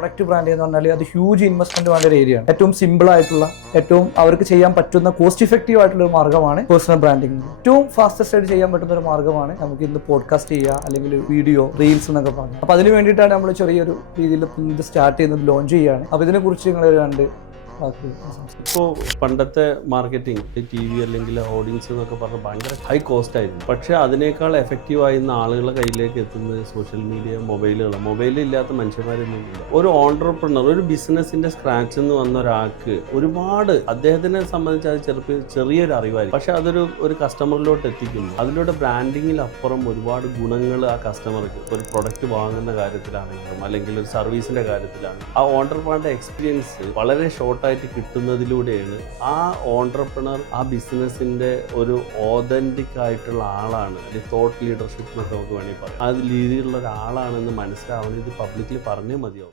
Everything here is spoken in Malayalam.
പ്രോഡക്റ്റ് ബ്രാൻഡ് എന്ന് പറഞ്ഞാൽ അത് ഹ്യൂജ് ഇൻവെസ്റ്റ്മെന്റ് വേണ്ട ഒരു ഏരിയയാണ്. ഏറ്റവും സിമ്പിൾ ആയിട്ടുള്ള, ഏറ്റവും അവർക്ക് ചെയ്യാൻ പറ്റുന്ന കോസ്റ്റ് ഇഫക്റ്റീവ് ആയിട്ടുള്ള ഒരു മാർഗ്ഗമാണ് പേഴ്സണൽ ബ്രാൻഡിങ്. ഏറ്റവും ഫാസ്റ്റസ്റ്റ് ആയിട്ട് ചെയ്യാൻ പറ്റുന്ന ഒരു മാർഗ്ഗമാണ് നമുക്ക് ഇന്ന് പോഡ്കാസ്റ്റ് ചെയ്യുക, അല്ലെങ്കിൽ വീഡിയോ റീൽസ് എന്നൊക്കെ പറഞ്ഞു. അപ്പോൾ അതിന് വേണ്ടിയിട്ടാണ് നമ്മൾ ചെറിയൊരു രീതിയിൽ ഇത് സ്റ്റാർട്ട് ചെയ്യുന്നത്, ലോഞ്ച് ചെയ്യുകയാണ്. അപ്പോൾ ഇതിനെക്കുറിച്ച് നിങ്ങൾ രണ്ട് ഇപ്പോൾ പണ്ടത്തെ മാർക്കറ്റിംഗ് TV അല്ലെങ്കിൽ ഓഡിയൻസ് എന്നൊക്കെ പറഞ്ഞാൽ ഭയങ്കര ഹൈ കോസ്റ്റ് ആയിരുന്നു. പക്ഷേ അതിനേക്കാൾ എഫക്റ്റീവ് ആയിരുന്ന ആളുകളുടെ കയ്യിലേക്ക് എത്തുന്നത് സോഷ്യൽ മീഡിയ, മൊബൈലുകളാണ്. മൊബൈലില്ലാത്ത മനുഷ്യന്മാരൊന്നും ഇല്ല. ഒരു ഓൺട്രപ്രണർ, ഒരു ബിസിനസിന്റെ സ്ക്രാച്ച് എന്ന് വന്ന ഒരാൾക്ക് ഒരുപാട്, അദ്ദേഹത്തിനെ സംബന്ധിച്ച് അത് ചെറിയൊരു അറിവായിരിക്കും. പക്ഷെ അതൊരു കസ്റ്റമറിലോട്ട് എത്തിക്കുന്നു. അതിലൂടെ ബ്രാൻഡിങ്ങിൽ അപ്പുറം ഒരുപാട് ഗുണങ്ങൾ ആ കസ്റ്റമർക്ക്, ഒരു പ്രൊഡക്റ്റ് വാങ്ങുന്ന കാര്യത്തിലാണെങ്കിലും അല്ലെങ്കിൽ ഒരു സർവീസിന്റെ കാര്യത്തിലാണെങ്കിലും ആ ഓൺട്രപ്രണറുടെ എക്സ്പീരിയൻസ് വളരെ ഷോർട്ടായിട്ട് കിട്ടുന്നതിലൂടെയാണ് ആ ഓൺട്രപ്രണർ ആ ബിസിനസിന്റെ ഒരു ഓതന്റിക് ആയിട്ടുള്ള ആളാണ്, അല്ലെങ്കിൽ തോട്ട് ലീഡർഷിപ്പ് എന്നൊക്കെ നമുക്ക് വേണമെങ്കിൽ പറയാം. ആ രീതിയിലുള്ള ഒരാളാണെന്ന് മനസ്സിലാവണം. ഇത് പബ്ലിക്കിൽ പറഞ്ഞേ മതിയാവും.